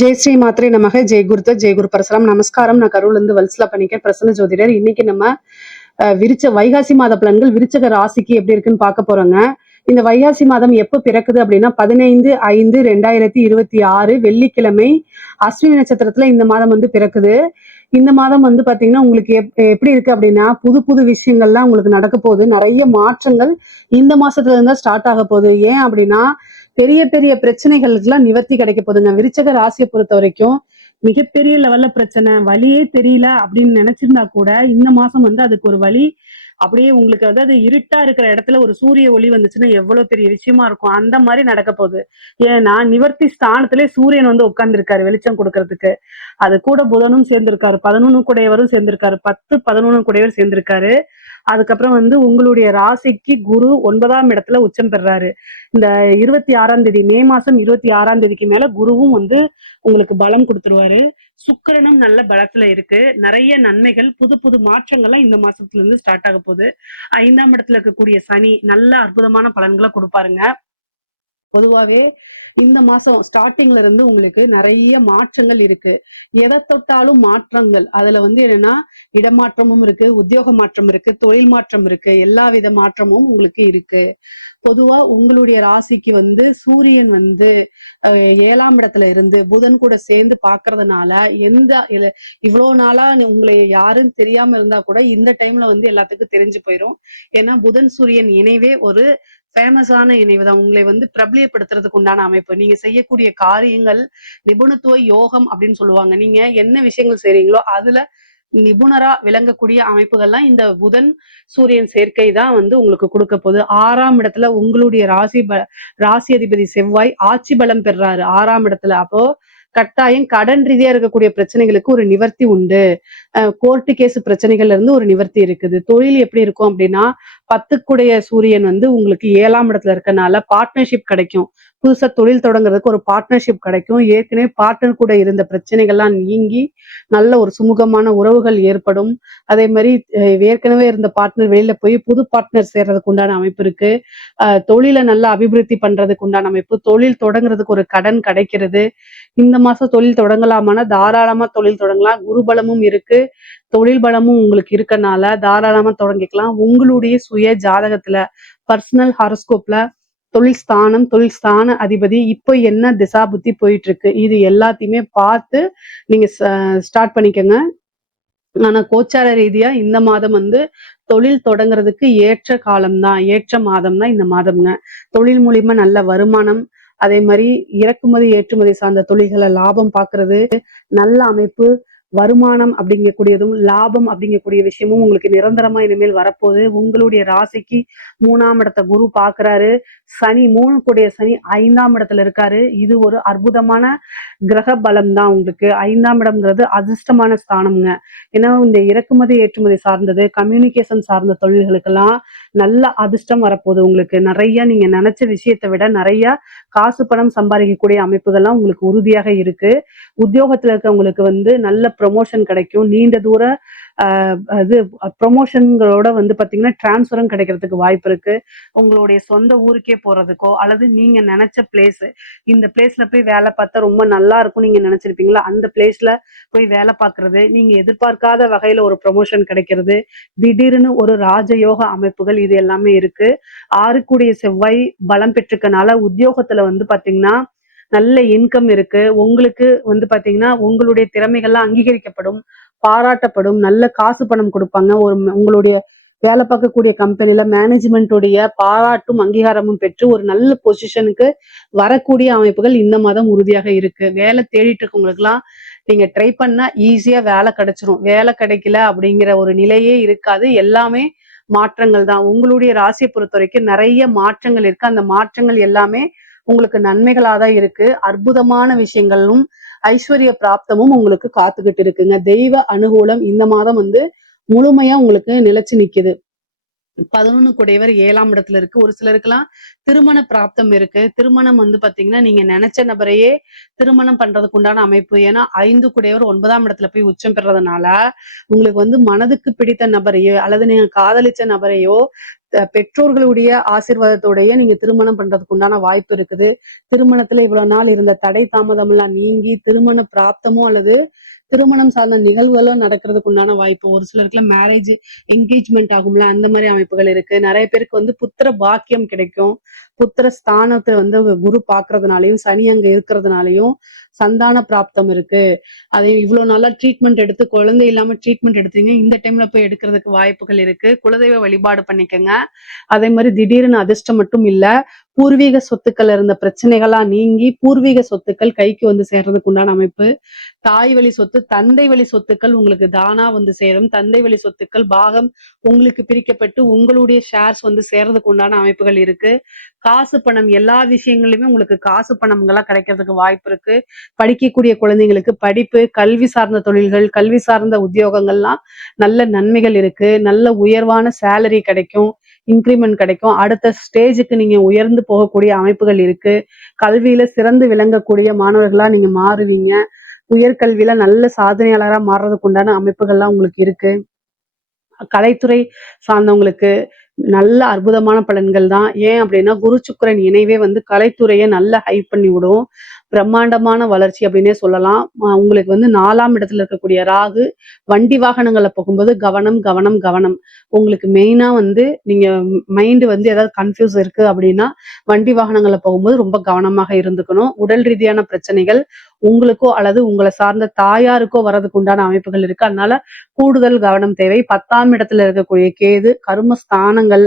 ஜெய் ஸ்ரீ மாத்ரே நமக. ஜெய் குருத்த ஜெய் குரு பரசுராம். நமஸ்காரம். நான் கரூர்ல இருந்து வல்சலா பண்ணிக்க பிரசன்ன ஜோதிடர். இன்னைக்கு நம்ம வைகாசி மாத பலன்கள் விருச்சக ராசிக்கு எப்படி இருக்குன்னு பார்க்க போறோங்க. இந்த வைகாசி மாதம் எப்ப பிறக்குது அப்படின்னா 15/5/2026 வெள்ளிக்கிழமை அஸ்வினி நட்சத்திரத்துல இந்த மாதம் பிறக்குது. இந்த மாதம் பாத்தீங்கன்னா உங்களுக்கு எப்படி இருக்கு அப்படின்னா புது புது விஷயங்கள்லாம் உங்களுக்கு நடக்க போகுது. நிறைய மாற்றங்கள் இந்த மாசத்துல இருந்தா ஸ்டார்ட் ஆக போகுது. ஏன் அப்படின்னா பெரிய பெரிய பிரச்சனைகளுக்கெல்லாம் நிவர்த்தி கிடைக்க போகுதுங்க. விருச்சக ராசியை பொறுத்த வரைக்கும் மிகப்பெரிய லெவல்ல பிரச்சனை, வழியே தெரியல அப்படின்னு நினைச்சிருந்தா கூட இந்த மாசம் அதுக்கு ஒரு வழி அப்படியே உங்களுக்கு, அதாவது இருட்டா இருக்கிற இடத்துல ஒரு சூரிய ஒளி வந்துச்சுன்னா எவ்வளவு பெரிய விஷயமா இருக்கும், அந்த மாதிரி நடக்க போகுது. ஏன்னா நிவர்த்தி ஸ்தானத்திலே சூரியன் உட்கார்ந்து இருக்காரு வெளிச்சம் கொடுக்கறதுக்கு. அது கூட புதனும் சேர்ந்திருக்காரு, 11 கூடையவரும் சேர்ந்திருக்காரு, 10 11 கூடையவர் சேர்ந்திருக்காரு. அதுக்கப்புறம் உங்களுடைய ராசிக்கு குரு 9ஆம் இடத்துல உச்சம் பெறாரு. இந்த 26ஆம் தேதி, மே மாசம் 26ஆம் தேதிக்கு மேல குருவும் உங்களுக்கு பலம் கொடுத்துருவாரு. சுக்கிரனும் நல்ல பலத்துல இருக்கு. நிறைய நன்மைகள், புது புது மாற்றங்கள்லாம் இந்த மாசத்துல இருந்து ஸ்டார்ட் ஆக போகுது. 5ஆம் இடத்துல இருக்கக்கூடிய சனி நல்ல அற்புதமான பலன்களை கொடுப்பாருங்க. பொதுவாவே இந்த மாசம் ஸ்டார்டிங்ல இருந்து உங்களுக்கு நிறைய மாற்றங்கள் இருக்கு. எதை தொட்டாலும் மாற்றங்கள். அதுல என்னன்னா இடமாற்றமும் இருக்கு, உத்தியோக மாற்றம் இருக்கு, தொழில் மாற்றம் இருக்கு, எல்லா வித மாற்றமும் உங்களுக்கு இருக்கு. பொதுவா உங்களுடைய ராசிக்கு சூரியன் 7ஆம் இடத்துல இருந்து புதன் கூட சேர்ந்து பாக்குறதுனால இவ்வளவு நாளா உங்களை யாரும் தெரியாம இருந்தா கூட இந்த டைம்ல எல்லாத்துக்கும் தெரிஞ்சு போயிரும். ஏன்னா புதன் சூரியன் இணைவே ஒரு ஃபேமஸான இணைவு தான். உங்களை பிரபலியப்படுத்துறதுக்கு உண்டான அமைப்பு. நீங்க செய்யக்கூடிய காரியங்கள் நிபுணத்துவ யோகம் அப்படின்னு சொல்லுவாங்க. நீங்க என்ன விஷயங்கள் செய்றீங்களோ அதுல நிபுணரா விளங்கக்கூடிய அமைப்புகள்லாம் இந்த புதன் சூரியன் சேர்க்கை தான் உங்களுக்கு கொடுக்க போகுது. 6ஆம் இடத்துல உங்களுடைய ராசி அதிபதி செவ்வாய் ஆட்சி பலம் பெறாரு 6ஆம் இடத்துல. அப்போ கட்டாயம் கடன் ரீதியா இருக்கக்கூடிய பிரச்சனைகளுக்கு ஒரு நிவர்த்தி உண்டு. கோர்ட்டு கேஸ் பிரச்சனைகள்ல இருந்து ஒரு நிவர்த்தி இருக்குது. தொழில் எப்படி இருக்கும் அப்படின்னா 10 சூரியன் உங்களுக்கு 7ஆம் இடத்துல இருக்கனால பார்ட்னர்ஷிப் கிடைக்கும். புதுசா தொழில் தொடங்குறதுக்கு ஒரு பார்ட்னர்ஷிப் கிடைக்கும். ஏற்கனவே பார்ட்னர் கூட இருந்த பிரச்சனைகள்லாம் நீங்கி நல்ல ஒரு சுமூகமான உறவுகள் ஏற்படும். அதே மாதிரி ஏற்கனவே இருந்த பார்ட்னர் வெளியில போய் புது பார்ட்னர் சேர்றதுக்கு உண்டான அமைப்பு இருக்கு. தொழிலை நல்லா அபிவிருத்தி பண்றதுக்கு உண்டான அமைப்பு, தொழில் தொடங்குறதுக்கு ஒரு கடன் கிடைக்கிறது. இந்த மாசம் தொழில் தொடங்கலாமானா தாராளமா தொழில் தொடங்கலாம். குரு பலமும் இருக்கு, தொழில் பலமும் உங்களுக்கு இருக்கனால தாராளமா தொடங்கிக்கலாம். உங்களுடைய சுய ஜாதகத்துல பர்சனல் ஹாரோஸ்கோப்ல தொழில் ஸ்தான அதிபதி இப்போ என்ன திசா புத்தி போயிட்டு இருக்கு, இது எல்லாத்தையுமே பார்த்து நீங்க ஸ்டார்ட் பண்ணிக்கோங்க. ஆனா கோச்சார ரீதியா இந்த மாதம் தொழில் தொடங்குறதுக்கு ஏற்ற காலம்தான், ஏற்ற மாதம் தான் இந்த மாதம்ங்க. தொழில் மூலியமா நல்ல வருமானம், அதே மாதிரி இறக்குமதி ஏற்றுமதி சார்ந்த தொழில்களை லாபம் பார்க்கறது, நல்ல அமைப்பு, வருமானம் அப்படிங்கக்கூடியதும் லாபம் அப்படிங்கக்கூடிய விஷயமும் உங்களுக்கு நிரந்தரமா இனிமேல் வரப்போகுது. உங்களுடைய ராசிக்கு 3ஆம் இடத்தை குரு பாக்குறாரு. சனி 3 கூடிய சனி 5ஆம் இடத்துல இருக்காரு. இது ஒரு அற்புதமான கிரக பலம் தான் உங்களுக்கு. 5ஆம் இடம்ங்கிறது அதிர்ஷ்டமான ஸ்தானம்ங்க. ஏன்னா இந்த இறக்குமதி ஏற்றுமதி சார்ந்தது, கம்யூனிகேஷன் சார்ந்த தொழில்களுக்கெல்லாம் நல்ல அதிர்ஷ்டம் வரப்போகுது. உங்களுக்கு நிறைய நீங்க நினைச்ச விஷயத்தை விட நிறைய காசு பணம் சம்பாதிக்கக்கூடிய அமைப்புகள்லாம் உங்களுக்கு உறுதியாக இருக்கு. உத்தியோகத்துல இருக்கவங்களுக்கு நல்ல ப்ரொமோஷன் கிடைக்கும். நீண்ட தூர இது ப்ரொமோஷன்களோட பாத்தீங்கன்னா டிரான்ஸ்ஃபரும் கிடைக்கிறதுக்கு வாய்ப்பு இருக்கு. உங்களுடைய சொந்த ஊருக்கே போறதுக்கோ அல்லது நீங்க நினைச்ச பிளேஸ், இந்த பிளேஸ்ல போய் வேலை பார்த்தா ரொம்ப நல்லா இருக்கும் நீங்க நினைச்சிருப்பீங்களா, அந்த பிளேஸ்ல போய் வேலை பார்க்கறது, நீங்க எதிர்பார்க்காத வகையில ஒரு ப்ரொமோஷன் கிடைக்கிறது, திடீர்னு ஒரு ராஜயோக அமைப்புகள், இது எல்லாமே இருக்கு. 6 செவ்வாய் பலம் பெற்றிருக்கனால உத்தியோகத்துல பாத்தீங்கன்னா நல்ல இன்கம் இருக்கு. உங்களுக்கு பாத்தீங்கன்னா உங்களுடைய திறமைகள்லாம் அங்கீகரிக்கப்படும், பாராட்டப்படும், நல்ல காசு பணம் கொடுப்பாங்க. உங்களுடைய வேலை பார்க்கக்கூடிய கம்பெனில மேனேஜ்மெண்ட்டுடைய பாராட்டும் அங்கீகாரமும் பெற்று ஒரு நல்ல பொசிஷனுக்கு வரக்கூடிய அமைப்புகள் இந்த மாதம் உறுதியாக இருக்கு. வேலை தேடிட்டு இருக்கவங்களுக்குலாம் நீங்க ட்ரை பண்ணா ஈஸியா வேலை கிடைச்சிரும். வேலை கிடைக்கல அப்படிங்கிற ஒரு நிலையே இருக்காது. எல்லாமே மாற்றங்கள் தான். உங்களுடைய ராசியை பொறுத்த வரைக்கும் நிறைய மாற்றங்கள் இருக்கு. அந்த மாற்றங்கள் எல்லாமே உங்களுக்கு நன்மைகளாதான் இருக்கு. அற்புதமான விஷயங்களும் ஐஸ்வர்ய பிராப்தமும் உங்களுக்கு காத்துக்கிட்டு இருக்குங்க. தெய்வ அனுகூலம் இந்த மாதம் முழுமையா உங்களுக்கு நிலைச்சு நிக்குது. 11 கூடையவர் 7ஆம் இடத்துல இருக்கு. ஒரு சிலருக்குலாம் திருமண பிராப்தம் இருக்கு. திருமணம் பாத்தீங்கன்னா நீங்க நினைச்ச நபரையே திருமணம் பண்றதுக்கு உண்டான அமைப்பு. ஏன்னா 5 கூடையவர் 9ஆம் இடத்துல போய் உச்சம் பெறதுனால உங்களுக்கு மனதுக்கு பிடித்த நபரையோ அல்லது நீங்க காதலிச்ச நபரையோ பெற்றோர்களுடைய ஆசீர்வாதத்தோடைய நீங்க திருமணம் பண்றதுக்கு உண்டான வாய்ப்பு இருக்குது. திருமணத்துல இவ்வளவு நாள் இருந்த தடை தாமதம் எல்லாம் நீங்கி திருமண பிராப்தமோ அல்லது திருமணம் சார்ந்த நிகழ்வுகளும் நடக்கிறதுக்கு உண்டான வாய்ப்பு. ஒரு சிலருக்குலாம் மேரேஜ் என்கேஜ்மெண்ட் ஆகும்ல, அந்த மாதிரி அமைப்புகள் இருக்கு. நிறைய பேருக்கு வந்து புத்திர பாக்கியம் கிடைக்கும். புத்திர ஸ்தானத்தை வந்து குரு பாக்குறதுனாலையும் சனி அங்க இருக்கிறதுனாலையும் சந்தான பிராப்தம் இருக்கு. அதை இவ்வளவு நாளா ட்ரீட்மெண்ட் எடுத்து குழந்தை இல்லாம ட்ரீட்மெண்ட் எடுத்தீங்க, இந்த டைம்ல போய் எடுக்கிறதுக்கு வாய்ப்புகள் இருக்கு. குலதெய்வ வழிபாடு பண்ணிக்கங்க. அதே மாதிரி திடீர்னு அதிர்ஷ்டம் மட்டும் இல்ல, பூர்வீக சொத்துக்கள் இருந்த பிரச்சனைகளா நீங்கி பூர்வீக சொத்துக்கள் கைக்கு வந்து சேர்றதுக்கு உண்டான அமைப்பு. தாய் வழி சொத்து, தந்தை வழி சொத்துக்கள் உங்களுக்கு தானா வந்து சேரும். தந்தை வழி சொத்துக்கள் பாகம் உங்களுக்கு பிரிக்கப்பட்டு உங்களுடைய ஷேர்ஸ் வந்து சேர்றதுக்கு உண்டான அமைப்புகள் இருக்கு. காசு பணம் எல்லா விஷயங்களையுமே உங்களுக்கு காசு பணம்கள்லாம் கிடைக்கிறதுக்கு வாய்ப்பு இருக்கு. படிக்கக்கூடிய குழந்தைங்களுக்கு படிப்பு, கல்வி சார்ந்த தொழில்கள், கல்வி சார்ந்த உத்தியோகங்கள்லாம் நல்ல நன்மைகள் இருக்கு. நல்ல உயர்வான சேலரி கிடைக்கும், இன்கிரிமெண்ட் கிடைக்கும். அடுத்த ஸ்டேஜுக்கு நீங்க உயர்ந்து போகக்கூடிய அமைப்புகள் இருக்கு. கல்வியில சிறந்து விளங்கக்கூடிய மாணவர்களா நீங்க மாறுவீங்க. உயர்கல்வியில நல்ல சாதனையாளரா மாறுறதுக்கு உண்டான அமைப்புகள்லாம் உங்களுக்கு இருக்கு. கலைத்துறை சார்ந்தவங்களுக்கு நல்ல அற்புதமான பலன்கள் தான். ஏன் அப்படின்னா குரு சுக்கிரன் இணைவே வந்து கலைத்துறையை நல்லா ஹைப் பண்ணி விடும். பிரம்மாண்டமான வளர்ச்சி அப்படின்னே சொல்லலாம். உங்களுக்கு வந்து 4ஆம் இடத்துல இருக்கக்கூடிய ராகு வண்டி வாகனங்களை போகும்போது கவனம் கவனம் கவனம். உங்களுக்கு மெயினா வந்து நீங்க மைண்ட் வந்து ஏதாவது கன்ஃபியூஸ் இருக்கு அப்படின்னா வண்டி வாகனங்களை போகும்போது ரொம்ப கவனமாக இருந்துக்கணும். உடல் ரீதியான பிரச்சனைகள் உங்களுக்கோ அல்லது உங்களை சார்ந்த தாயாருக்கோ வர்றதுக்கு உண்டான அமைப்புகள் இருக்கு. அதனால கூடுதல் கவனம் தேவை. 10ஆம் இடத்துல இருக்கக்கூடிய கேது கர்ம ஸ்தானங்கள்,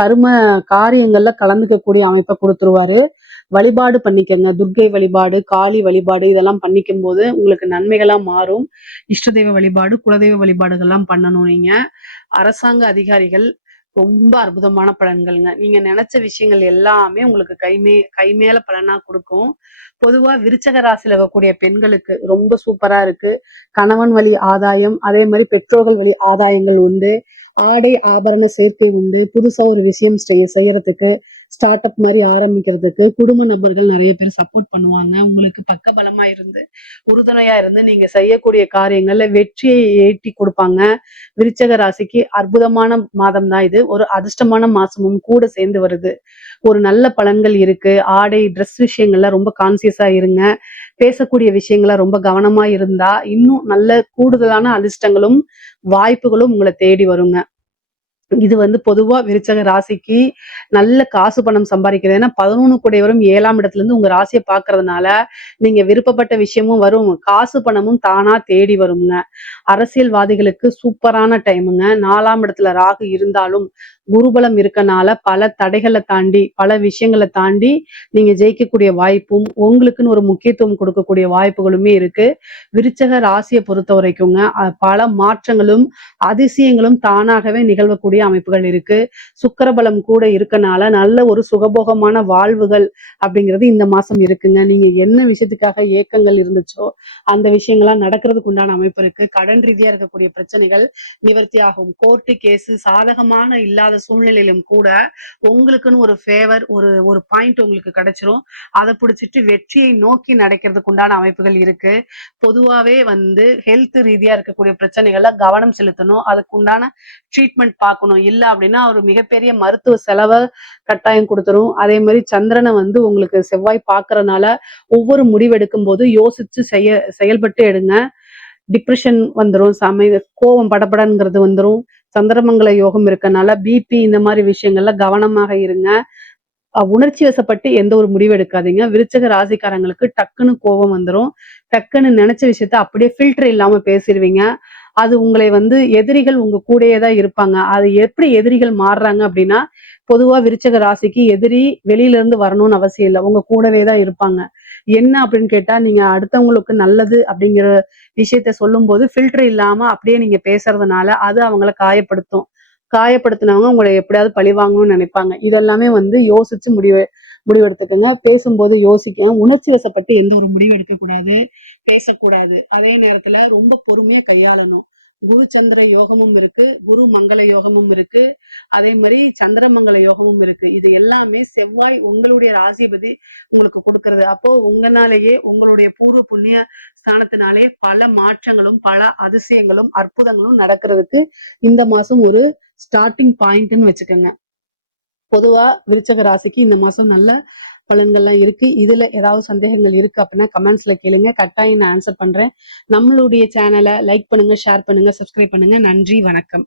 கர்ம காரியங்கள்ல கலந்துக்கக்கூடிய அமைப்பை கொடுத்துருவாரு. வழிபாடு பண்ணிக்கங்க. துர்க்கை வழிபாடு, காளி வழிபாடு இதெல்லாம் பண்ணிக்கும் போது உங்களுக்கு நன்மைகளா மாறும். இஷ்ட தெய்வ வழிபாடு, குலதெய்வ வழிபாடுகள்லாம் பண்ணணும். நீங்க அரசாங்க அதிகாரிகள் ரொம்ப அற்புதமான பலன்கள்ங்க. நீங்க நினைச்ச விஷயங்கள் எல்லாமே உங்களுக்கு கை மேல பலனா கொடுக்கும். பொதுவா விருச்சக ராசியில இருக்கக்கூடிய பெண்களுக்கு ரொம்ப சூப்பரா இருக்கு. கணவன் வழி ஆதாயம், அதே மாதிரி பெற்றோர்கள் வழி ஆதாயங்கள் உண்டு. ஆடை ஆபரண சேர்க்கை உண்டு. புதுசா ஒரு விஷயம் செய்யறதுக்கு, ஸ்டார்ட் அப் மாதிரி ஆரம்பிக்கிறதுக்கு குடும்ப நபர்கள் நிறைய பேர் சப்போர்ட் பண்ணுவாங்க. உங்களுக்கு பக்க பலமா இருந்து உறுதுணையா இருந்து நீங்க செய்யக்கூடிய காரியங்கள்ல வெற்றியை ஏற்றி கொடுப்பாங்க. விருச்சக ராசிக்கு அற்புதமான மாதம் தான் இது. ஒரு அதிர்ஷ்டமான மாசமும் கூட சேர்ந்து வருது. ஒரு நல்ல பலன்கள் இருக்கு. ஆடை ட்ரெஸ் விஷயங்கள்ல ரொம்ப கான்சியஸா இருங்க. பேசக்கூடிய விஷயங்கள ரொம்ப கவனமா இருந்தா இன்னும் நல்ல கூடுதலான அதிர்ஷ்டங்களும் வாய்ப்புகளும் உங்களை தேடி வருங்க. இது வந்து பொதுவா விருச்சக ராசிக்கு நல்ல காசு பணம் சம்பாதிக்கிறது. ஏன்னா 11 கூடையவரும் 7ஆம் இடத்துல இருந்து உங்க ராசியை பாக்குறதுனால நீங்க விருப்பப்பட்ட விஷயமும் வரும், காசு பணமும் தானா தேடி வருங்க. அரசியல்வாதிகளுக்கு சூப்பரான டைமுங்க. 4ஆம் இடத்துல ராகு இருந்தாலும் குருபலம் இருக்கனால பல தடைகளை தாண்டி பல விஷயங்களை தாண்டி நீங்க ஜெயிக்கக்கூடிய வாய்ப்பும் உங்களுக்குன்னு ஒரு முக்கியத்துவம் கொடுக்கக்கூடிய வாய்ப்புகளுமே இருக்கு. விருச்சக ராசியை பொறுத்த வரைக்குங்க பல மாற்றங்களும் அதிசயங்களும் தானாகவே நிகழ்வக்கூடிய அமைப்புகள் இருக்கு. சுக்கிரபலம் கூட இருக்கனால நல்ல ஒரு சுகபோகமான வாழ்வுகள் அப்படிங்கிறது இந்த மாசம் இருக்குங்க. நீங்க என்ன விஷயத்துக்காக ஏக்கங்கள் இருந்துச்சோ அந்த விஷயங்கள்லாம் நடக்கிறதுக்கு உண்டான அமைப்பு இருக்கு. கடன் ரீதியா இருக்கக்கூடிய பிரச்சனைகள் நிவர்த்தி ஆகும். கோர்ட்டு கேஸ் சாதகமான இல்லாத சூழ்நிலையிலும் கூட உங்களுக்குன்னு ஒரு ஃபேவர் ஒரு பாயிண்ட் உங்களுக்கு கிடைச்சிரும். அதை பிடிச்சிட்டு வெற்றியை நோக்கி நடக்கிறதுக்கு உண்டான அமைப்புகள் இருக்கு. பொதுவாவே வந்து ஹெல்த் ரீதியா இருக்கக்கூடிய பிரச்சனைகள்ல கவனம் செலுத்தணும். அதுக்கு உண்டான ட்ரீட்மெண்ட் பார்க்கணும். இல்ல அப்படின்னா ஒரு மிகப்பெரிய மருத்துவ செலவை கட்டாயம் கொடுத்துரும். அதே மாதிரி சந்திரனை வந்து உங்களுக்கு செவ்வாய் பார்க்கறதுனால ஒவ்வொரு முடிவெடுக்கும் போது யோசிச்சு செயல்பட்டு எடுங்க. டிப்ரெஷன் வந்துடும், கோவம் படபடங்கிறது வந்துடும். சந்திரமங்கல யோகம் இருக்கனால பிபி இந்த மாதிரி விஷயங்கள்ல கவனமாக இருங்க. உணர்ச்சி வசப்பட்டு எந்த ஒரு முடிவு எடுக்காதீங்க. விருச்சக ராசிக்காரங்களுக்கு டக்குன்னு கோபம் வந்துடும். டக்குன்னு நினைச்ச விஷயத்த அப்படியே ஃபில்டர் இல்லாம பேசிடுவீங்க. அது உங்களை வந்து எதிரிகள் உங்க கூடயே தான் இருப்பாங்க. அது எப்படி எதிரிகள் மாறுறாங்க அப்படின்னா பொதுவா விருச்சக ராசிக்கு எதிரி வெளியில இருந்து வரணும்னு அவசியம் இல்லை, உங்க கூடவே தான் இருப்பாங்க. என்ன அப்படின்னு கேட்டா நீங்க அடுத்தவங்களுக்கு நல்லது அப்படிங்கிற விஷயத்த சொல்லும் போது ஃபில்டர் இல்லாம அப்படியே நீங்க பேசுறதுனால அது அவங்கள காயப்படுத்தினவங்க உங்களை எப்படியாவது பழி வாங்கணும்னு நினைப்பாங்க. இதெல்லாமே வந்து யோசிச்சு முடிவெடுத்துக்கோங்க. பேசும்போது யோசிக்க உணர்ச்சி வசப்பட்டு எந்த ஒரு முடிவு எடுக்கக்கூடாது, பேசக்கூடாது. அதே நேரத்துல ரொம்ப பொறுமையா கையாளணும். குரு சந்திர யோகமும் இருக்கு, குரு மங்கள யோகமும் இருக்கு, அதே மாதிரி சந்திரமங்கல யோகமும் இருக்கு. இது எல்லாமே செவ்வாய் உங்களுடைய ராசிபதி உங்களுக்கு கொடுக்கறது. அப்போ உங்களாலேயே உங்களுடைய பூர்வ புண்ணிய ஸ்தானத்தினாலே பல மாற்றங்களும் பல அதிசயங்களும் அற்புதங்களும் நடக்கிறதுக்கு இந்த மாசம் ஒரு ஸ்டார்டிங் பாயிண்ட்னு வச்சுக்கோங்க. பொதுவா விருச்சக ராசிக்கு இந்த மாசம் நல்ல பலன்கள்லாம் இருக்கு. இதுல ஏதாவது சந்தேகங்கள் இருக்கு அப்படின்னா கமெண்ட்ஸ்ல கேளுங்க, கட்டாயம் நான் ஆன்சர் பண்றேன். நம்மளுடைய சேனலை லைக் பண்ணுங்க, ஷேர் பண்ணுங்க, சப்ஸ்கிரைப் பண்ணுங்க. நன்றி, வணக்கம்.